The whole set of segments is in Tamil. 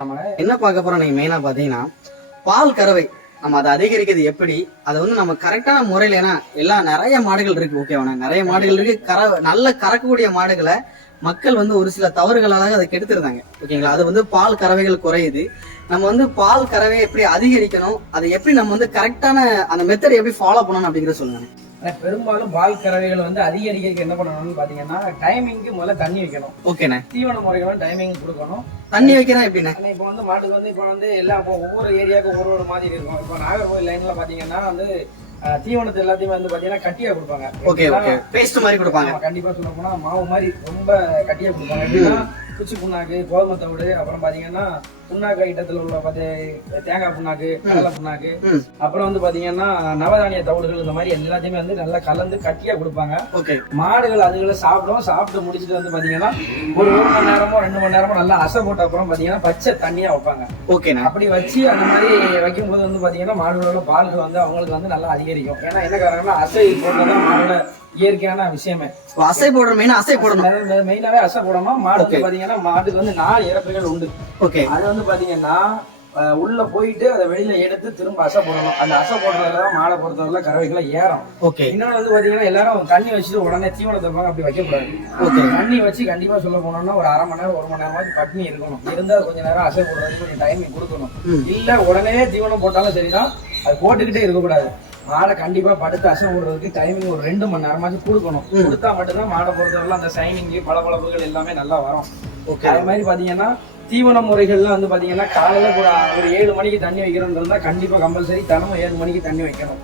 நம்ம என்ன பார்க்க போறோம்? நீங்க மெயினா பாத்தீங்கன்னா பால் கறவை. நம்ம அதை அதிகரிக்கிறது எப்படி? அதை வந்து நம்ம கரெக்டான முறையில ஏன்னா எல்லாம் நிறைய மாடுகள் இருக்கு ஓகேவா நிறைய மாடுகள் இருக்கு. கற நல்ல கறக்கக்கூடிய மாடுகளை மக்கள் வந்து ஒரு சில தவறுகளாக அதை கெடுத்துருந்தாங்க. ஓகேங்களா அது வந்து பால் கறவைகள் குறையுது. நம்ம வந்து பால் கறவையை எப்படி அதிகரிக்கணும்? அதை எப்படி நம்ம வந்து கரெக்டான அந்த மெத்தட் எப்படி ஃபாலோ பண்ணணும் அப்படிங்கறத சொல்லுங்க. ஆனா பெரும்பாலும் பால் கறவைகள் வந்து அதிகரிக்க என்ன பண்ணணும்னு பாத்தீங்கன்னா டைமிங்க்கு முதல்ல தண்ணி வைக்கணும். ஓகேண்ணே. தீவன முறைகளும் டைமிங் கொடுக்கணும். தண்ணி வைக்கிறா எப்படிண்ணே? ஆனா இப்போ வந்து மாட்டுக்கு வந்து இப்போ வந்து எல்லா இப்போ ஒவ்வொரு ஏரியாவுக்கும் ஒரு ஒரு மாதிரி இருக்கும். இப்போ நாகர்கோவில் லைன்ல பாத்தீங்கன்னா வந்து தீவனத்தை எல்லாத்தையுமே வந்து பாத்தீங்கன்னா கட்டியா கொடுப்பாங்க. Okay okay. பேஸ்ட் மாதிரி கொடுப்பாங்க. கண்டிப்பா சொல்ல போனா மாவு மாதிரி ரொம்ப கட்டியா கொடுப்பாங்க. எப்படின்னா குச்சி புண்ணாக்கு கோதுமை தவிடு அப்புறம் பாத்தீங்கன்னா புண்ணாக்கு ஐட்டத்துல உள்ள பாத்து தேங்காய் புண்ணாக்கு கடலை புண்ணாக்கு. அப்புறம் வந்து பாத்தீங்கன்னா நவதானிய தவிடுகள் இந்த மாதிரி எல்லாத்தையுமே வந்து நல்லா கலந்து கட்டியா கொடுப்பாங்க. ஓகே. மாடுகள் அதுகளை சாப்பிடும். சாப்பிட்டு முடிச்சிட்டு வந்து பாத்தீங்கன்னா ஒரு ஒரு மணி நேரமோ ரெண்டு மணி நேரமோ நல்லா அசை போட்ட அப்புறம் பாத்தீங்கன்னா பச்சை தண்ணியா வைப்பாங்க. ஓகேண்ணே அப்படி வச்சு அந்த மாதிரி வைக்கும்போது வந்து பாத்தீங்கன்னா மாடுகளோட பால்கள் வந்து அவங்களுக்கு வந்து நல்லா அதிகரிக்கும். ஏன்னா என்ன காரணம்னா அசை போட்டதான் மாடோட இயற்கையான விஷயமே. அசை போடுற மெயினா அசை போடணும். மெயினாவே அசை போடாம மாடு வந்து பாத்தீங்கன்னா மாட்டுக்கு வந்து நாலு இறப்புகள் உண்டு. ஓகே அது வந்து பாத்தீங்கன்னா உள்ள போயிட்டு அதை வெளியில எடுத்து திரும்ப அசை போடணும். அந்த அசை போடுறதுல மாடை பொறுத்தவரை கறவைகளை ஏறும். ஓகே இன்னொன்று வந்து பாத்தீங்கன்னா எல்லாரும் தண்ணி வச்சுட்டு உடனே தீவனத்தை வைப்பாங்க, அப்படி வைக்கக்கூடாது. ஓகே தண்ணி வச்சு கண்டிப்பா சொல்ல போனோம்னா ஒரு அரை மணி நேரம் ஒரு மணி நேரமாவது பட்னி இருக்கணும். இருந்தா கொஞ்ச நேரம் அசை போடுறதுக்கு கொஞ்சம் டைமிங் கொடுக்கணும். இல்ல உடனே தீவனம் போட்டாலும் சரிதான். அது போட்டுக்கிட்டே இருக்கக்கூடாது. மாடை கண்டிப்பா படுத்து அசை போடுறதுக்கு டைமிங் ஒரு ரெண்டு மணி நேரமாச்சும் கொடுக்கணும். கொடுத்தா மட்டும்தான் மாடை பொறுத்தவரை அந்த சைனிங் பளபளப்புகள் எல்லாமே நல்லா வரும். ஓகே. அதே மாதிரி பாத்தீங்கன்னா தீவன முறைகள்லாம் வந்து பாத்தீங்கன்னா காலையில ஒரு ஏழு மணிக்கு தண்ணி வைக்கிறோம்ன்றதா கண்டிப்பா கம்பல்சரி தினமும் ஏழு மணிக்கு தண்ணி வைக்கணும்.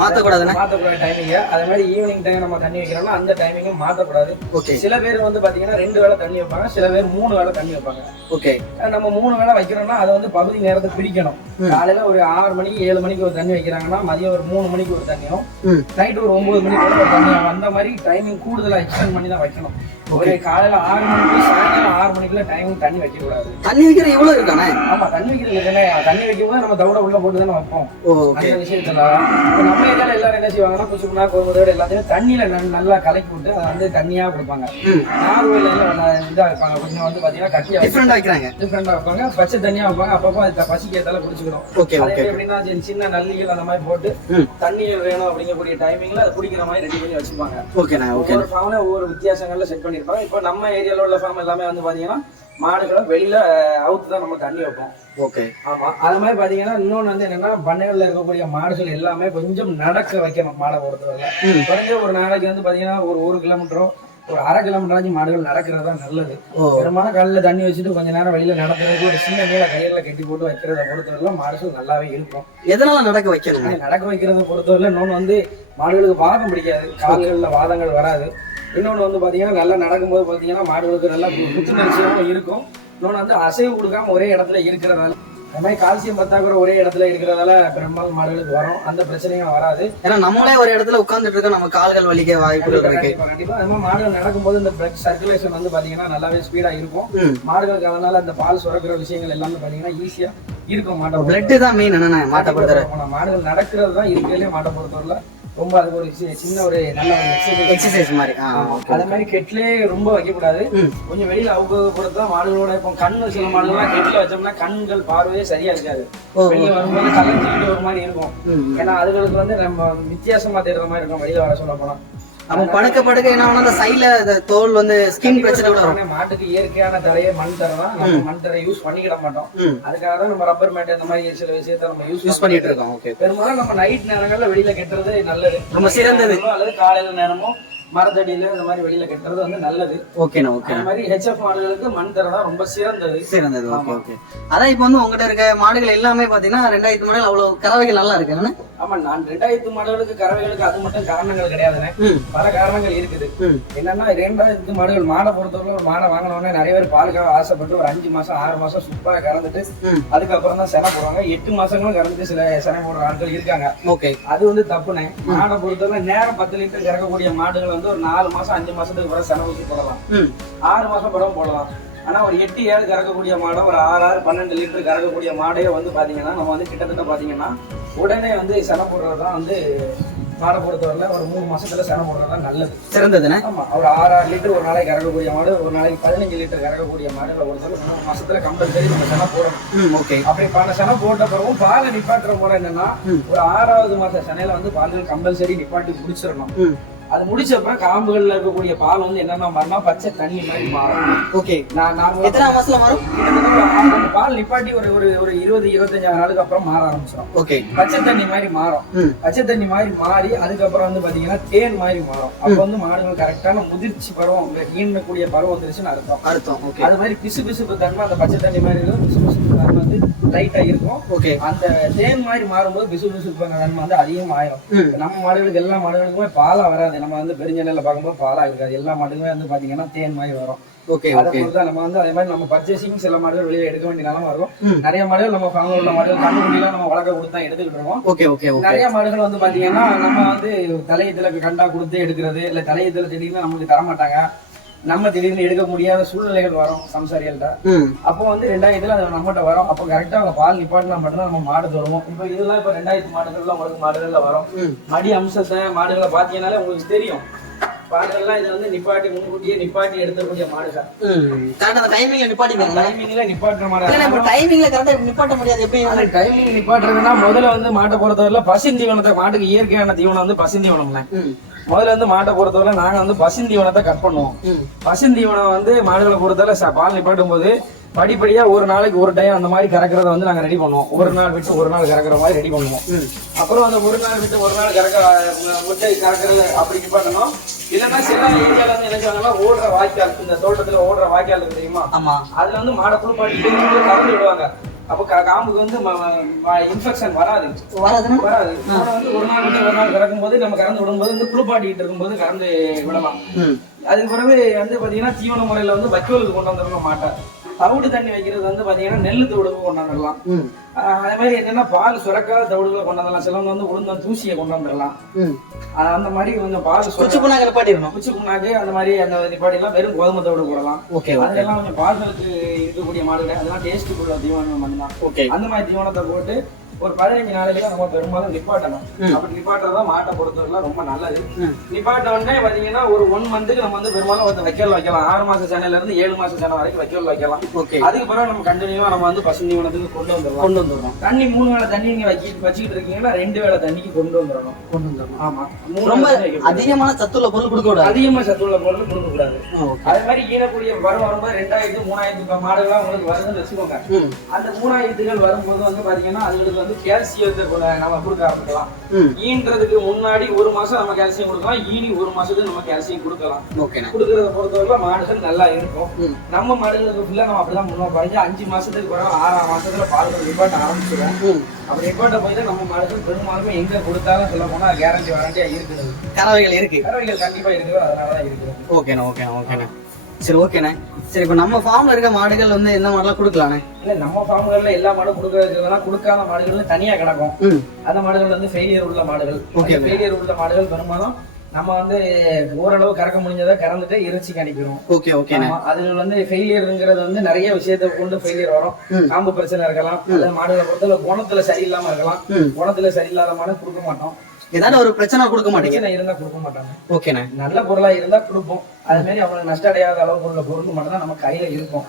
மாத்தக்கூடாதுண்ணே? மாத்தக்கூடாது டைமிங்க அதே மாதிரி ஈவினிங் டைம் நம்ம தண்ணி வைக்கிறோம்னா அந்த டைமிங்கும் மாத்தக்கூடாது. ஓகே சில பேர் வந்து பாத்தீங்கன்னா ரெண்டு வேளை தண்ணி வைப்பாங்க சில பேர் மூணு வேளை தண்ணி வைப்பாங்க. ஓகே நம்ம மூணு வேளை வைக்கிறோம்னா அதை வந்து பகுதி நேரத்தை பிரிக்கணும். காலையில ஒரு ஆறு மணிக்கு ஏழு மணிக்கு ஒரு தண்ணி வைக்கிறாங்கன்னா மதியம் ஒரு மூணு மணிக்கு ஒரு தண்ணியும் ம். நைட் ஒரு ஒன்பது மணிக்கு ஒரு தண்ணியும். அந்த மாதிரி டைமிங் கூடுதலா எக்ஸ்டெண்ட் பண்ணி தான் வைக்கணும். ஒரு காலையில ஆறு மணிக்கு சாயங்காலம் ஆறு மணிக்குள்ள டைமிங் தண்ணி வைக்க கூடாது தண்ணி வைக்கிற இவ்வளவு இருக்கானே? ஆமா தண்ணி வைக்கிறது தானே தண்ணி வைக்கும் போது நம்ம தவிட உள்ள போட்டு தானே வைப்போம். ஓகே அந்த விஷயத்துல இப்ப நம்ம ஏரியால எல்லாரும் என்ன செய்வாங்கன்னா புண்ணா கோதுமை எல்லாத்தையும் தண்ணியில நல்~ நல்லா கலக்கி விட்டு அதை வந்து தண்ணியா கொடுப்பாங்க. நார்வேல இதா வைப்பாங்க. கொஞ்சம் வந்து பாத்தீங்கன்னா கட்டியா டிஃப்ரெண்டா வைக்கிறாங்க. டிஃப்ரெண்டா வைப்பாங்க. பச்சை தண்ணியா வைப்பாங்க. அப்பப்போ அது பசிக்கு ஏத்தால குடிச்சுக்கணும் ஓகே ஓகே எப்படின்னா சின்ன- சின்ன நல்லிகள் அந்த மாதிரி போட்டு ம். தண்ணிகள் வேணும் அப்படிங்கக்கூடிய டைமிங்ல அதை குடிக்கிற மாதிரி ரெடி பண்ணி வச்சுப்பாங்க. ஓகேண்ணா ஓகே ஒவ்வொரு ஒவ்வொரு வித்தியாசங்கள்ல செட் பண்ணிருப்பாங்க இப்போ நம்ம ஏரியால உள்ள ஃபார்ம் எல்லாமே வந்து பாத்தீங்கன்னா மாடுகளை வெளியில அவுத்து தான் நம்ம தண்ணி வைப்போம். ஓகே. ஆமா. அது மாதிரி பாத்தீங்கன்னா இன்னொன்னு வந்து என்னன்னா பண்ணைகள்ல இருக்கக்கூடிய மாடுகள் எல்லாமே கொஞ்சம் நடக்க வைக்கணும் மாடை பொறுத்தவரை குறைஞ்ச ஒரு நாளைக்கு வந்து பாத்தீங்கன்னா ஒரு ஒரு கிலோமீட்டரோ ஒரு அரை கிலோமீட்டராச்சும் மாடுகள் நடக்கிறது தான் நல்லது பெரும்பாலும் காலையில தண்ணி வச்சுட்டு கொஞ்ச நேரம் வெளியில நடக்கிறதுக்கு ஒரு சின்ன நீள கயிறுல கட்டி போட்டு வைக்கிறத பொறுத்தவரை மாடுகள் நல்லாவே இருக்கும். எதனால நடக்க வைக்கணும் ஆனா நடக்க வைக்கிறத பொறுத்தவரை இன்னொன்று வந்து மாடுகளுக்கு வாதம் பிடிக்காது. கால்கள்ல வாதங்கள் வராது. இன்னொன்று வந்து பாத்தீங்கன்னா நல்லா நடக்கும்போது பாத்தீங்கன்னா மாடுகளுக்கு நல்லா புத்துணர்ச்சியாகவும் இருக்கும். இன்னொன்று வந்து அசைவு கொடுக்காம ஒரே இடத்துல இருக்கிறதால அது மாதிரி கால்சியம் பத்தாக்குற ஒரே இடத்துல இருக்கிறதால பெரும்பாலும் மாடுகளுக்கு வரும். அந்த பிரச்சனையும் வராது. ஏன்னா நம்மளே ஒரு இடத்துல உட்கார்ந்துட்டு இருக்கோம் நம்ம கால்கள் வலிக்க வாய்ப்புகள் இருக்கு. கண்டிப்பா அது மாதிரி மாடுகள் நடக்கும்போது இந்த பிளட் சர்க்குலேஷன் வந்து பாத்தீங்கன்னா நல்லாவே ஸ்பீடா இருக்கும். மாடுகளுக்கு அதனால அந்த பால் சுரக்கிற விஷயங்கள் எல்லாமே பாத்தீங்கன்னா ஈஸியா இருக்கும் மாட்டை பிளட் தான் மெயின் என்னண்ணே மாட்டை பொறுத்தவரை. மாடுகள் நடக்கிறது தான் இருக்கிறதுலே மாட்டை பொறுத்தவரையில. ரொம்ப அது ஒரு சின்ன ஒரு நல்ல ஒரு எக்ஸசைஸ் மாதிரி. அதே மாதிரி கெட்லே ரொம்ப வைக்கக்கூடாது. கொஞ்சம் வெளியில அவங்க பொறுத்து தான் மாடுகளோட இப்போ கண்ணு சில மாடுகள்லாம் கெட்ல வச்சோம்னா கண்கள் பார்வையே சரியா இருக்காது. வெளியே வரும்போது கலஞ்சிக்கிட்டு ஒரு மாதிரி இருக்கும். ஏன்னா அதுகளுக்கு வந்து நம்ம வித்தியாசமா தெரியுற மாதிரி இருக்கும். வெளியில வர சொல்ல போனா. நம்ம படுக்க படுக்க என்ன அந்த சைடுல தோல் வந்து ஸ்கின் பிரச்சனை கூட வரும். மாட்டுக்கு இயற்கையான தரையே மண் தரை தான் நம்ம மண் தரை யூஸ் பண்ணிக்கிட மாட்டோம். அதுக்காக தான் நம்ம ரப்பர் மேட் இந்த மாதிரி சில விஷயத்த நம்ம யூஸ் யூஸ் பண்ணிட்டு இருக்கோம். ஓகே பெரும்பாலும் நம்ம நைட் நேரங்கள்ல வெளியில கட்டுறது நல்லது. ரொம்ப சிறந்தது. அல்லது காலையில நேரமோ மரத்தடியில இந்த மாதிரி வெளியில கட்டுறது வந்து நல்லது. ஓகேண்ணா ஓகே அந்த மாதிரி ஹெச்எஃப் மாடுகளுக்கு மண் தரை தான் ரொம்ப சிறந்தது. சிறந்தது ஓகே ஓகே அதான் இப்போ வந்து உங்ககிட்ட இருக்க மாடுகள் எல்லாமே பாத்தீங்கன்னா ரெண்டாயிரத்து மாடல் அவ்வளவு கறவைகள் நல்லா இருக்கு? ஆமா நான் ரெண்டாயிரத்து மாடுகளுக்கு கறவைகளுக்கு அது மட்டும் காரணங்கள் கிடையாதுண்ணே பல காரணங்கள் இருக்குது. என்னன்னா ரெண்டாயிரத்து மாடுகள் மாடை பொறுத்தவரை ஒரு மாடை வாங்கினோடனே நிறைய பேர் பாலுக்காக ஆசைப்பட்டு ஒரு அஞ்சு மாசம் ஆறு மாசம் சூப்பரா கறந்துட்டு அதுக்கப்புறம் தான் செனை போடுவாங்க. எட்டு மாசங்களும் கறந்துட்டு சில செனை போடுற ஆட்கள் இருக்காங்க. ஓகே அது வந்து தப்புனே மாடை பொறுத்தவரை நேரம் பத்து லிட்டர் கறக்கக்கூடிய மாடுகள் வந்து ஒரு நாலு மாசம் அஞ்சு மாசத்துக்கு பிறகு செனை ஊசி போடலாம். ஆறு மாசம் பிறகு போடலாம். ஆனா ஒரு எட்டு ஏழு கறக்கக்கூடிய மாடை ஒரு ஆறு ஆறு பன்னெண்டு லிட்டர் கறக்கக்கூடிய மாடையே வந்து பாத்தீங்கன்னா நம்ம வந்து கிட்டத்தட்ட பாத்தீங்கன்னா உடனே வந்து செனை போடுறது தான் வந்து மாடை பொறுத்தவரையில ஒரு மூணு மாசத்துல செனை போடுறதா நல்லது. சிறந்ததுண்ணே ஆமா. ஒரு ஆறு ஆறு லிட்டர் ஒரு நாளைக்கு கறக்கக்கூடிய மாடு ஒரு நாளைக்கு பதினஞ்சு லிட்டர் கறக்கக்கூடிய மாடுகளை பொறுத்தவரை மூணு மாசத்துல கம்பல்சரி நம்ம செனை போடணும். ஓகே. அப்படி பல செனை போட்ட பிறகும் பாலை நிப்பாட்டுற முறை என்னன்னா ஒரு ஆறாவது மாச செனையில வந்து பால்கள் கம்பல்சரி நிப்பாட்டி முடிச்சிடணும். அது முடிச்சப்ப காம்புகள்ல இருக்கக்கூடிய பால் வந்து என்னென்ன மாறினா பச்சை தண்ணி மாதிரி மாறும். ஓகே. நான் நான் எத்தனை மாசத்துல மாறும்? அந்த பால் நிப்பாட்டி ஒரு ஒரு ஒரு இருபது இருபத்தஞ்சாயிரம் நாளுக்கு அப்புறம் மாற ஆரம்பிச்சிடும் ஓகே. பச்சை தண்ணி மாதிரி மாறும். பச்சை தண்ணி மாதிரி மாறி அதுக்கப்புறம் வந்து பாத்தீங்கன்னா தேன் மாதிரி மாறும். அப்ப வந்து மாடுகள் கரெக்டான முதிர்ச்சி பருவம் ஈனக்கூடிய பருவம் வந்துருச்சுன்னு அர்த்தம். அர்த்தம். ஓகே. அது மாதிரி பிசு பிசுப்பு தன்மை அந்த பச்சை தண்ணி மாதிரி இருக்கும். பிசு பிசுப்பு தன்மை வந்து லைட்டா இருக்கும். ஓகே அந்த தேன் மாதிரி மாறும்போது பிசு பிசுப்பு தன்மை வந்து அதிகமாயிரும் ம். நம்ம மாடுகளுக்கு எல்லா மாடுகளுக்குமே பாலா வராது. நம்ம வந்து பெருஞ்சென்னையில பார்க்கும்போது பாலா இருக்காது. எல்லா மாடுகளுமே வந்து பாத்தீங்கன்னா தேன் மாதிரி வரும். ஓகே நம்ம வந்து அதே மாதிரி நம்ம பர்ச்சேசிங் சில மாடுகள் வெளியே எடுக்க வேண்டிய நிலமா இருக்கும் ம். நிறைய மாடுகள் நம்ம ஃபார்ம்ல உள்ள மாடுகள் கண்ணுக்குட்டிலாம் நம்ம வளர்க்க கொடுத்து தான் எடுத்துக்கிட்டு இருக்கோம். ஓகே நிறைய மாடுகள் வந்து பாத்தீங்கன்னா நம்ம வந்து தலையத்துல கண்டா கொடுத்து எடுக்கிறது. இல்ல தலையத்துல திடீர்னு நமக்கு தர மாட்டாங்க நம்ம திடீர்னு எடுக்க முடியாத சூழ்நிலைகள் வரும் சம்சாரிகள்ட்ட. அப்போ வந்து ரெண்டாயிரத்துல அது நம்மகிட்ட வரும். அப்போ கரெக்டா அவங்க பால் நிப்பாட்டினா மட்டும்தான் நம்ம மாடு தருவோம் இப்போ இதெல்லாம் இப்போ ரெண்டாயிரத்து மாடுகள்ல உங்களுக்கு மாடுகள்ல வரும். மடி அம்சத்தை மாடுகளை பார்த்தீங்கன்னாலே உங்களுக்கு தெரியும். மாடுகள்லாம் இது வந்து நிப்பாட்டி முன்கூட்டியே நிப்பாட்டி எடுக்கக்கூடிய மாடுகள். ம். கரெக்டா அந்த டைமிங்ல நிப்பாட்டுற மாடு. நம்ம டைமிங்ல கரெக்டா நிப்பாட்ட முடியாது. எப்படி டைமிங் நிப்பாட்டுறதுன்னா முதல்ல வந்து மாட்டை பொறுத்தவரையில பசுந்தீவனத்தை மாட்டுக்கு இயற்கையான தீவனம் வந்து பசுந்தீவனம்ல முதல்ல வந்து மாட்டை பொறுத்தவரை நாங்க வந்து பசுந்தீவனத்தை கட் பண்ணுவோம். பசுந்தீவனம் வந்து மாடுகளை பொறுத்தவரை பால் நிப்பாட்டும் போது படிப்படியா ஒரு நாளைக்கு ஒரு டைம் அந்த மாதிரி கறக்கிறத வந்து நாங்க ரெடி பண்ணுவோம். ஒரு நாள் விட்டு ஒரு நாள் கறக்கிற மாதிரி ரெடி பண்ணுவோம். அப்புறம் அந்த ஒரு நாள் விட்டு ஒரு நாள் கறக்க முட்டை கறக்கிறது அப்படி நிப்பாட்டணும் இல்லைன்னா சில ஏரியால வந்து என்ன செய்வாங்கன்னா ஓடுற வாய்க்கால் இந்த தோட்டத்துல ஓடுற வாய்க்கால் இருக்கு தெரியுமா? ஆமா. அதுல வந்து மாடை குளிப்பாட்டிட்டு கறந்து விடுவாங்க. அப்ப காம்புக்கு வந்து இன்ஃபெக்ஷன் வராது. வராதுன்னா? வராது. வந்து ஒரு நாள் விட்டு ஒரு நாள் கறக்கும் போது நம்ம கறந்து விடும்போது வந்து குளிப்பாட்டிட்டு இருக்கும்போது கறந்து விடலாம். அதுக்கு பிறகு வந்து பாத்தீங்கன்னா தீவன முறையில வந்து வைக்கோலுக்கு கொண்டு வந்துடலாம் மாட்டை. தவிடு தண்ணி வைக்கிறது வந்து பாத்தீங்கன்னா நெல்லு தவிடுக்கு கொண்டு வந்துடலாம் ம். ஆஹ் அதே மாதிரி என்னன்னா பால் சுரக்காத தவிடுகளை கொண்டு வந்துடலாம் சிலவங்க வந்து உளுந்தம் தூசியை கொண்டு வந்துடலாம் ம். ஆஹ் அந்த மாதிரி கொஞ்சம் பால் குச்சி புண்ணாக்கு நிப்பாட்டிடணும் குச்சி புண்ணாக்கு அந்த மாதிரி அந்த நிப்பாட்டிலாம் வெறும் கோதுமை தவிடு போடலாம். ஓகே அதெல்லாம் கொஞ்சம் பால்களுக்கு இருக்கக்கூடிய மாடுகள். அதெல்லாம் டேஸ்ட் உள்ள தீவனம் மட்டும்தான். ஓகே. அந்த மாதிரி தீவனத்தை போட்டு ஒரு பதினஞ்சு நாளைக்கு நம்ம பெரும்பாலும் நிப்பாட்டணும். அப்படி நிப்பாட்டுறதா மாட்டை பொறுத்தவரைலாம் ரொம்ப நல்லது. நிப்பாட்ட உடனே பாத்தீங்கன்னா ஒரு ஒன் மந்த்துக்கு நம்ம வந்து பெரும்பாலும் வந்து வைக்கல் வைக்கலாம். ஆறு மாச சேனல்ல இருந்து ஏழு மாச சேனல் வரைக்கும் வைக்கல் வைக்கலாம். ஓகே. அதுக்கு பிறகு நம்ம கண்டினியூவா நம்ம வந்து பசுந்தீவனத்துக்கு கொண்டு வந்துடலாம். கொண்டு வந்துடுறோம் தண்ணி மூணு வேளை தண்ணி நீங்க வச்சு வச்சுக்கிட்டு இருக்கீங்கன்னா ரெண்டு வேளை தண்ணிக்கு கொண்டு வந்துடணும். கொண்டு வந்துடுறோம் ஆமா. மூணு ரொம்ப. அதிகமான சத்துள்ள பொருள் கொடுக்க கூடாது. அதிகமா சத்துள்ள பொருள் கொடுக்க கூடாது. அதே மாதிரி ஈனக்கூடிய பருவம் வரும்போது ரெண்டாயிரத்து மூணாயிரத்து மாடுகள்லாம் உங்களுக்கு வருதுன்னு வச்சுக்கோங்க. அந்த மூணாயிரத்துகள் வரும்போது வந்து பாத்தீங்கன்னா அதுகளுக்கு வந்து கால்சியத்தை கொண்டு நம்ம கொடுக்க ஆரம்பிக்கலாம். ஈன்றதுக்கு முன்னாடி ஒரு மாசம் நம்ம கால்சியம் கொடுக்கலாம். ஈனி ஒரு மாசத்துக்கு நம்ம கால்சியம் கொடுக்கலாம். கொடுக்கறத பொறுத்தவரை மாடுகள் நல்லா இருக்கும். நம்ம மாடுகளுக்கு ஃபுல்லா நம்ம அப்படிதான் முன்னோம் படிஞ்சு அஞ்சு மாசத்துக்கு பிறகு ஆறாம் மாசத்துல பால்கள் நிப்பாட்ட ஆரம்பிச்சிடும் அப்படி நிப்பாட்ட போய் தான் நம்ம மாடுகள் பெரும்பாலுமே எங்க கொடுத்தாலும் சொல்ல போனா கேரண்டி வாரண்டியா இருக்குது. கறவைகள் இருக்கு. பறவைகள் கண்டிப்பா இருக்குது. அதனாலதான் இருக்குது. ஓகேண்ணே ஓகேண்ணே ஓகேண்ணே சரி ஓகேண்ணே சரி இப்போ நம்ம ஃபார்ம்ல இருக்க மாடுகள் வந்து எந்த மாடலாம் கொடுக்கலாண்ணே இல்ல நம்ம ஃபார்ம்கள்ல எல்லா மாடும் கொடுக்கறதுனா கொடுக்காத மாடுகள் தனியா கிடக்கும். அந்த மாடுகள் வந்து ஃபெயிலியர் உள்ள மாடுகள். Okay. ஃபெயிலியர் உள்ள மாடுகள் பெரும்பாலும் நம்ம வந்து ஓரளவு கறக்க முடிஞ்சதை கறந்துட்டு இறைச்சிக்கு அனுப்பிடுவோம் ஓகே ஓகேண்ணே ஆமா, அது வந்து ஃபெயிலியர்ங்கிறது வந்து நிறைய விஷயத்தை கொண்டு ஃபெயிலியர் வரும். காம்பு பிரச்சனை இருக்கலாம். அல்லது மாடுகளை பொறுத்தல குணத்துல சரியில்லாம இருக்கலாம். குணத்துல சரியில்லாத மாடு கொடுக்க மாட்டோம். ஏதாவது ஒரு பிரச்சனை கொடுக்க மாட்டீங்க. இருந்தா கொடுக்க மாட்டாங்க ஓகேண்ணே நல்ல பொருளா இருந்தா கொடுப்போம். அது மாதிரி அவங்களுக்கு நஷ்டம் அடையாத அளவுக்கு உள்ள பொருள் மட்டும் தான் நம்ம கையில இருக்கும்.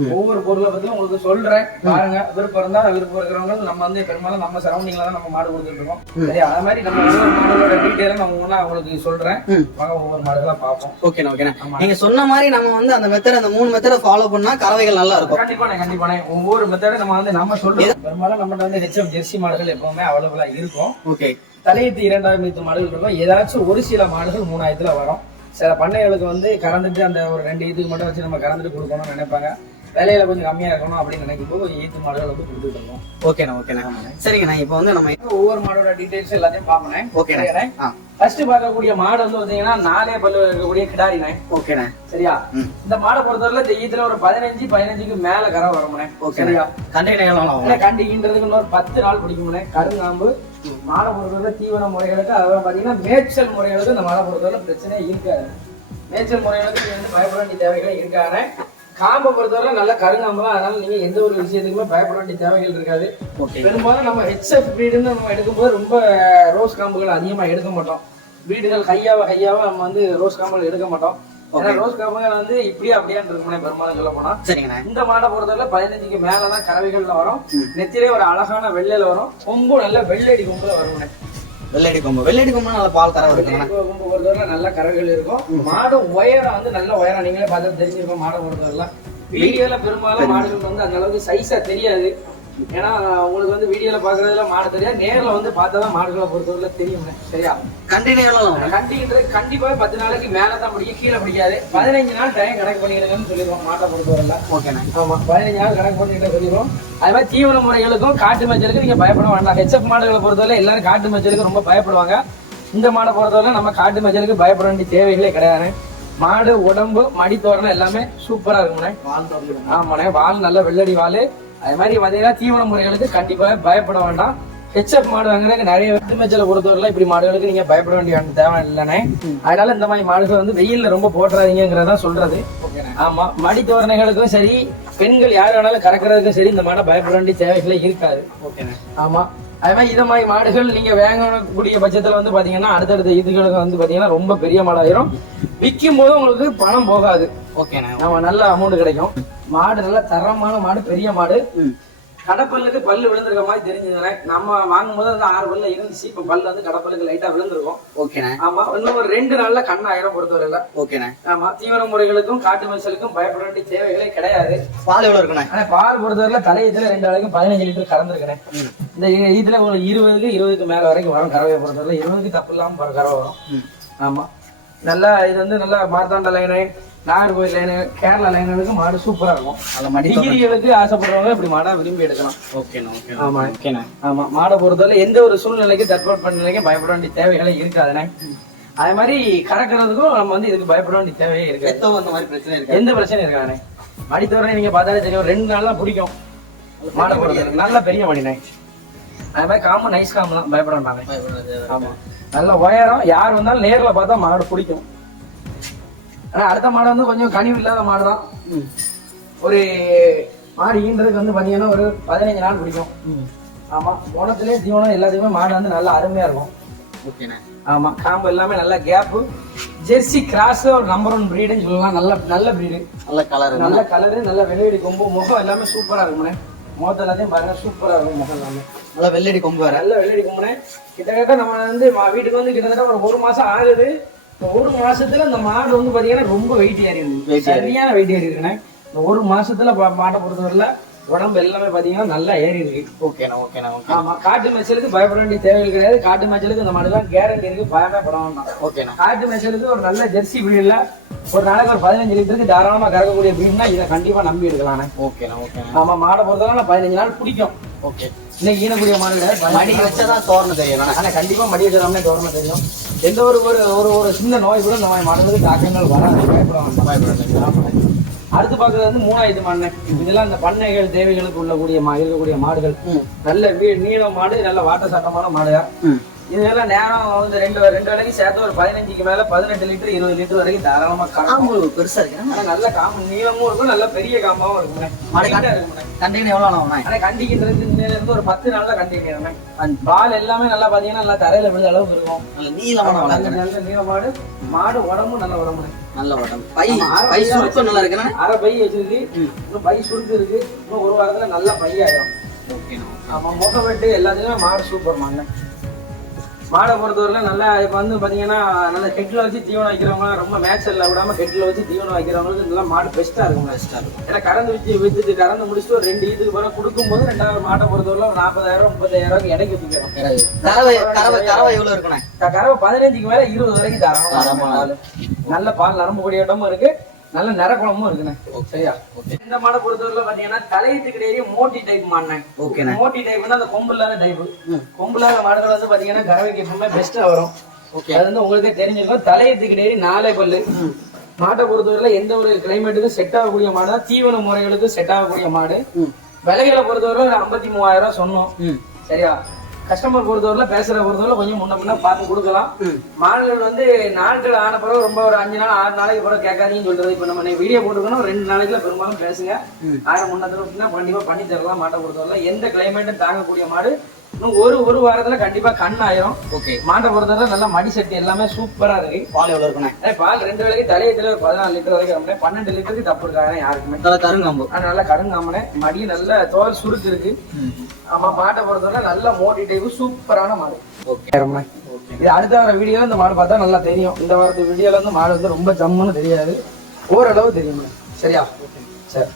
ம் ஒவ்வொரு பொருளை பத்தி உங்களுக்கு சொல்றேன். பாருங்க. விருப்பம் இருந்தா விருப்பம் இருக்கிறவங்க நம்ம வந்து பெரும்பாலும் நம்ம சரௌண்டிங்ல தான் நம்ம மாடு கொடுத்துட்டு இருக்கோம். சரி அதே மாதிரி நம்ம ஒவ்வொரு மாடுகளோட டீட்டெயிலும் நம்ம ஒண்ணா உங்களுக்கு சொல்றேன். வாங்க ஒவ்வொரு மாடுகளா பார்ப்போம். ஓகேண்ணே ஓகேண்ணே. நீங்க சொன்ன மாதிரி நம்ம வந்து அந்த மெத்தட் அந்த மூணு மெத்தடை ஃபாலோ பண்ணா கறவைகள் நல்லா இருக்கும். கண்டிப்பானே கண்டிப்பானே ஒவ்வொரு மெத்தடும் நம்ம வந்து நம்ம சொல்றோம். பெரும்பாலும் நம்மகிட்ட வந்து ஹெச்எம் ஜெர்சி மாடுகள் எப்பவுமே அவைலபிளா இருக்கும். ஓகே தலையத்து இரண்டாயிரம் மீத்து மாடுகள் இருக்கும். ஏதாச்சும் ஒரு சில மாடுகள் மூணாயிரத்துல வரும். சில பண்ணைகளுக்கு வந்து கறந்துட்டு அந்த ஒரு ரெண்டு இதுக்கு மட்டும் வச்சு நம்ம கறந்துட்டு கொடுக்கணும்னு நினைப்பாங்க. விலையில கொஞ்சம் கம்மியா இருக்கணும் அப்படின்னு நினைக்கும் போது ஒரு ஈத்து மாடுகள் வந்து கொடுத்துட்டு இருக்கோம். ஓகேண்ணே ஓகேண்ணே சரிங்கண்ணா இப்போ வந்து நம்ம ஒவ்வொரு மாடோட டீடைல்ஸ் எல்லாத்தையும் பார்ப்பனேன் ஓகேண்ணே ஃபர்ஸ்ட் பார்க்கக்கூடிய மாடு வந்து பாத்தீங்கன்னா நாலே பல்லு இருக்கக்கூடிய கிடாரினே ஓகேண்ணே சரியா? இந்த மாடை பொறுத்தவரை இந்த ஈத்துல ஒரு பதினஞ்சு பதினஞ்சுக்கு மேல கரை வரமுனே ஓகேண்ணே சரியா? எவ்வளோ கண்டிக்கின்றதுக்கு இன்னொரு பத்து நாள் பிடிக்கும்னே கருங்காம்பு. மாடை பொறுத்தவரை தீவன முறைகளுக்கு அதெல்லாம் பாத்தீங்கன்னா மேய்ச்சல் முறைகளுக்கு இந்த மாடை பொறுத்தவரை பிரச்சனையே இருக்காது மேய்ச்சல் முறைகளுக்கு பயப்பட வேண்டிய தேவைகளே இருக்காது காம்பை பொறுத்தவரை நல்ல கருங்காம்பு தான் அதனால நீங்க எந்த ஒரு விஷயத்துக்குமே பயப்பட வேண்டிய தேவைகள் இருக்காது. பெரும்பாலும் நம்ம ஹெச்எஃப் ப்ரீடுன்னு நம்ம எடுக்கும்போது ரொம்ப ரோஸ் காம்புகள் அதிகமா எடுக்க மாட்டோம். வீடுகள் ஹையாவ ஹையாவ நம்ம வந்து ரோஸ் காம்புகள் எடுக்க மாட்டோம். ஏன்னா ரோஸ் காம்புகள் வந்து இப்படியே அப்படியான்னு இருக்குமே பெரும்பாலும் சொல்ல போனா. சரிங்கண்ணே. இந்த மாடை பொறுத்தவரை பதினஞ்சுக்கு மேலதான் கறவைகள்ல வரும். நெத்திலே ஒரு அழகான வெள்ளையில வரும். கொம்பு நல்ல வெள்ளடி கொம்புல வரும் வெள்ளடி கொம்பு வெள்ளடி கொம்பு நல்ல பால் கறவை இருக்குங்கண்ணா கொம்பு பொறுத்தவரை நல்ல கறவைகள் இருக்கும். மாடு உயரம் வந்து நல்ல உயரம். நீங்களே பார்த்து தெரிஞ்சிருக்கோம் மாடை பொறுத்தவரை வீடியோல பெரும்பாலும் மாடுகள் வந்து அந்த அளவுக்கு சைஸா தெரியாது. ஏன்னா உங்களுக்கு வந்து வீடியோல பாக்குறதுல மாடு தெரியாது நேர்ல வந்து பார்த்தாதான் மாடுகளை பொறுத்தவரை தெரியும் சரியா? கண்டினியூலாம் கண்டின்றது கண்டிப்பா பத்து நாளைக்கு மேல தான் பிடிக்கும் கீழே பிடிக்காது. பதினஞ்சு நாள் டைம் கணக்கு பண்ணிடுங்கன்னு சொல்லிடுவோம் மாட்டை பொறுத்தவரை ஓகேண்ணே ஆமா பதினஞ்சு நாள் கணக்கு பண்ணிட்டு சொல்லிடுவோம் அது மாதிரி தீவன முறைகளுக்கும் காட்டு மேய்ச்சலுக்கு நீங்க பயப்பட வேண்டாம். ஹெச்எஃப் மாடுகளை பொறுத்தவரை எல்லாரும் காட்டு மேய்ச்சலுக்கு ரொம்ப பயப்படுவாங்க. இந்த மாடை பொறுத்தவரை நம்ம காட்டு மேய்ச்சலுக்கு பயப்பட வேண்டிய தேவைகளே கிடையாது மாடு உடம்பு மடி தோரணம் எல்லாமே சூப்பரா இருக்கும்ண்ணே. ஆமாண்ணே வால் நல்ல வெள்ளடி வால். அது மாதிரி பார்த்தீங்கன்னா தீவன முறைகளுக்கு கண்டிப்பாக பயப்பட வேண்டாம். ஹெச்எஃப் மாடு வாங்குறதுக்கு நிறைய வெட்டு மேய்ச்சலை பொறுத்தவரைலாம் இப்படி மாடுகளுக்கு நீங்க பயப்பட வேண்டிய தேவை இல்லைண்ணே. அதனால இந்த மாதிரி மாடுகள் வந்து வெயில்ல ரொம்ப போட்டுறாதீங்கிறதா சொல்றது. ஆமா மடி தோரணைகளுக்கும் சரி பெண்கள் யார் வேணாலும் கறக்குறதுக்கும் சரி இந்த மாடை பயப்பட வேண்டிய தேவைகளே இருக்காது. ஓகேண்ணே ஆமா அது மாதிரி இதை மாதிரி மாடுகள் நீங்க வாங்கக்கூடிய பட்சத்துல வந்து பாத்தீங்கன்னா அடுத்தடுத்த இதுகளுக்கு வந்து பாத்தீங்கன்னா ரொம்ப பெரிய மாடாயிரும். விற்கும் போது உங்களுக்கு பணம் போகாது. ஓகேண்ணே. நம்ம நல்ல அமௌண்ட் கிடைக்கும். மாடு நல்ல தரமான மாடு பெரிய மாடு. கடப்பல்லுக்கு பல்லு விழுந்திருக்க மாதிரி தெரிஞ்சதுனே நம்ம வாங்கும் போது வந்து ஆறு பல்ல இருந்துச்சு. இப்ப பல்லு வந்து கடப்பல்லுக்கு லைட்டா விழுந்திருக்கும். ஓகேண்ணே. ஆமா இன்னும் ஒரு ரெண்டு நாள்ல கண்ணாயிரம் பொறுத்தவரையில. ஓகேண்ணே. ஆமா தீவன முறைகளுக்கும் காட்டு மனுஷலுக்கும் பயப்பட வேண்டிய தேவைகளே கிடையாது. பால் எவ்வளோ இருக்குண்ணே? ஆனா பால் பொறுத்தவரையில தலையத்துல ரெண்டு நாளைக்கு பதினஞ்சு லிட்டர் கறந்துருக்கேன் இந்த இதுல ஒரு இருபதுக்கு இருபதுக்கு மேல வரைக்கும் வரும் கறவையை பொறுத்தவரை இருபதுக்கு தப்பு இல்லாம கறவை வரும். ஆமா. நல்லா இது வந்து நல்லா மார்த்தாண்ட லைனு நாகர்கோவில் லைனு கேரளா லைனுக்கு மாடு சூப்பரா இருக்கும். நல்ல மடி டிகிரிகளுக்கு ஆசைப்படுறவங்க இப்படி மாடா விரும்பி எடுக்கலாம். ஓகேண்ணே ஓகேண்ணே ஆமா. ஓகேண்ணே ஆமா. மாடை பொறுத்தவரை எந்த ஒரு சூழ்நிலைக்கு தட்பவெப்ப நிலைக்கு பயப்பட வேண்டிய தேவைகளே இருக்காதுண்ணே. அதே மாதிரி கறக்கிறதுக்கும் நம்ம வந்து இதுக்கு பயப்பட வேண்டிய தேவையே இருக்காது. அந்த மாதிரி பிரச்சனை இருக்கு எந்த பிரச்சனையும் இருக்காதுண்ணே. மடித்தவரை நீங்க பார்த்தாலே தெரியும் ரெண்டு நாள் தான் பிடிக்கும். மாடை பொறுத்தவரை. நல்ல பெரிய மடிண்ணே. அதே மாதிரி காமு நைஸ் காமு தான் பயப்பட மாட்டாங்க ஆமா. நல்ல உயரம் யார் வந்தாலும் நேர்ல பார்த்தா மாடு பிடிக்கும். ஆனா அடுத்த மாடு வந்து கொஞ்சம் கனிவு இல்லாத மாடு தான் ஒரு மாடு ஈன்றதுக்கு வந்து பாத்தீங்கன்னா ஒரு பதினஞ்சு நாள் பிடிக்கும். ம். ஆமா போனத்திலே தீவனம் எல்லாத்துக்குமே மாடு வந்து நல்லா அருமையா இருக்கும். ஓகேண்ணே. ஆமா காம்பு எல்லாமே நல்ல கேப்பு. ஜெர்சி கிராஸ் ஒரு நம்பர் ஒன் ப்ரீடுன்னு சொல்லலாம். நல்ல நல்ல ப்ரீடு நல்ல கலர் நல்ல கலரு நல்ல வெள்ளையடி கொம்பு. முகம் எல்லாமே சூப்பரா இருக்கும்ண்ணே. முகத்தை எல்லாத்தையும் பாருங்க சூப்பரா இருக்கும் முகம் எல்லாமே. நல்ல வெள்ளடி கொம்பு வேற. நல்ல வெள்ளடி கொம்புனே கிட்டத்தட்ட நம்ம வந்து வீட்டுக்கு வந்து கிட்டத்தட்ட ஒரு ஒரு மாசம் ஆகுது. ஒரு மாசத்துல இந்த மாடு வந்து பாத்தீங்கன்னா ரொம்ப வெயிட் ஏறி இருக்கு. சரியான வெயிட் ஏறி இருக்குண்ணே. இந்த ஒரு மாசத்துல மாட்டை பொறுத்தவரையில உடம்பு எல்லாமே பாத்தீங்கன்னா நல்லா ஏறி இருக்கு. ஓகேண்ணே ஓகேண்ணே ஓகே ஆமா காட்டு மேய்ச்சலுக்கு பயப்பட வேண்டிய தேவைகள் கிடையாது. காட்டு மேய்ச்சலுக்கு இந்த மாடுலாம் கேரண்டி இருக்கு. பயமே பட வேண்டாம் ஓகேண்ணே காட்டு மேய்ச்சலுக்கு ஒரு நல்ல ஜெர்சி பிரீட்ல ஒரு நாளைக்கு ஒரு பதினஞ்சு லிட்டருக்கு தாராளமா கறக்கக்கூடிய பிரீட்னா இதை கண்டிப்பா நம்பி எடுக்கலாண்ணே ஓகேண்ணே ஓகேண்ணே ஆமா மாடை பொறுத்தவரை பதினஞ்சு நாள் பிடிக்கும். ஓகே இன்னைக்கு ஈனக்கூடிய மாடு மடி வச்சாதான் தோரணம் தெரியும். ஆனா கண்டிப்பா மடிய தராமே கவர்மெண்ட் தெரியும். எந்த ஒரு ஒரு ஒரு ஒரு சின்ன நோய் கூட மாதிரி மாடுகளுக்கு தாக்கங்கள் வராது. பயப்பட. ஆமா. அடுத்து பார்க்கறது வந்து மூணாயிரத்து மண்ணை. இதெல்லாம் இந்த பண்ணைகள் தேவைகளுக்கு உள்ளக்கூடிய மா இருக்கக்கூடிய மாடுகள். நல்ல வீ- நீள மாடு நல்ல வாட்ட சட்டமான மாடுயா ம். இதெல்லாம் நேரம் வந்து ரெண்டு ரெண்டு வேலைக்கு சேர்த்து ஒரு பதினஞ்சுக்கு மேல பதினெட்டு லிட்டர் இருபது லிட்டர் வரைக்கும் தாராளமா காம்பு பெருசா இருக்கு. ஆனா நல்ல காம்பு நீளமும் இருக்கும் நல்ல பெரிய காம்பாவும் கண்டினியூ ஆனா கண்டிக்கின்றது இருந்து ஒரு பத்து நாள்ல கண்டிக்கிறேன் பால் எல்லாமே நல்லா பாத்தீங்கன்னா நல்லா தரையில விழுந்த அளவுக்கு இருக்கும். நல்ல நீளமான நல்ல மாடு. மாடு. உடம்பும் நல்ல உடம்பு நல்ல உடம்பு. பை பை சுருக்கம் நல்லா இருக்குண்ணே? அரை பை வச்சிருக்கு. இன்னும் பை சுருக்கு இருக்கு. இன்னும் ஒரு வாரத்துல நல்ல பை ஆயிடும் ஓகேண்ணே ஆமா முக வெட்டு எல்லாத்துக்குமே மாடு சூப்பர் மாடு மாடை பொறுத்தவரையில நல்லா இப்ப வந்து பாத்தீங்கன்னா நல்ல ஹெட்ல வச்சு தீவனம் வைக்கிறவங்க ரொம்ப மேட்சர்ல விடாம ஹெட்ல வச்சு தீவனம் வைக்கிறவங்களுக்கு இதெல்லாம் மாடு பெஸ்டா இருக்கும் பெஸ்ட்டாக இருக்கும். ஏன்னா கறந்து வச்சு வித்துட்டு கறந்து முடிச்சுட்டு ஒரு ரெண்டு இதுக்கு பிறகு கொடுக்கும்போது ரெண்டாவது மாட்டை பொறுத்தவரை ஒரு நாற்பதாயிரம் முப்பத்தாயிரம் ரூபாய்க்கு இடைக்கு தூக்கிறோம் கறவை கறவை கறவை எவ்வளோ இருக்குண்ணே? கறவை பதினஞ்சுக்கு மேல இருபது வரைக்கும் பால். நல்ல பால் நரம்பு கூடிய இடமும் இருக்கு. நல்ல நிறக்குளமும் இருக்குண்ணே. சரியா? இந்த மாடை பொறுத்தவரையில பாத்தீங்கன்னா தலையீட்டு கிடையாது மோட்டி டைப் மாடுனே ஓகேண்ணே மோட்டி டைப்னா அந்த கொம்பு இல்லாத டைப். கொம்பு இல்லாத மாடுகள் வந்து பாத்தீங்கன்னா கறவைக்கு எப்பவுமே பெஸ்டா வரும். ஓகே அது வந்து உங்களுக்கே தெரிஞ்சிருக்கும். தலையீட்டு கிடையாது நாலே பல்லு. மாட்டை பொறுத்தவரையில எந்த ஒரு கிளைமேட்டுக்கும் செட் ஆகக்கூடிய மாடு தீவன முறைகளுக்கு செட் ஆகக்கூடிய மாடு. விலைகளை பொறுத்தவரை ஒரு ஐம்பத்தி மூவாயிரம் ரூபாய் சொன்னோம். சரியா? கஸ்டமர் பொறுத்தவரை பேசுற பொறுத்தவரை கொஞ்சம் முன்ன பின்ன பார்த்து கொடுக்கலாம். ம். மாடுகள் வந்து நாட்கள் ஆன பிறகு ரொம்ப ஒரு அஞ்சு நாள் ஆறு நாளைக்கு பிறகு கேட்காதீங்கன்னு சொல்றது. இப்ப நம்ம வீடியோ போட்டுக்கணும் ரெண்டு நாளைக்குல பெரும்பாலும் பேசுங்க. ஆயிரம் முன்னத்துல கண்டிப்பா பண்ணி தரலாம் மாட்டை பொறுத்தவரை எந்த கிளைமேட்டும் தாங்கக்கூடிய மாடு இன்னும் ஒரு ஒரு வாரத்துல கண்டிப்பா கண் ஆயிரும். ஓகே. மாட்டை பொறுத்தவரை நல்லா மடி சட்டி எல்லாமே சூப்பரா இருக்கு. பால் எவ்வளவு இருக்குண்ணே? பால் ரெண்டு வேலைக்கு தலையத்துல ஒரு பதினாலு லிட்டர் வரைக்கும். பன்னெண்டு லிட்டருக்கு தப்பு இருக்காங்க யாருக்குமே. நல்லா கருங்காம்பு. நல்லா கடுங்காமனே மடி நல்ல தோல் சுருக்கு இருக்கு. ஆமா மாட்டை பொறுத்தவரை நல்ல டைப் சூப்பரான மாடு. ஓகே. இது அடுத்த வர வீடியோல இந்த மாடு பார்த்தா நல்லா தெரியும். இந்த வாரத்து வீடியோல வந்து மாடு வந்து ரொம்ப ஜம்முன்னு தெரியாது. ஓரளவு தெரியும் சரியா? சரி.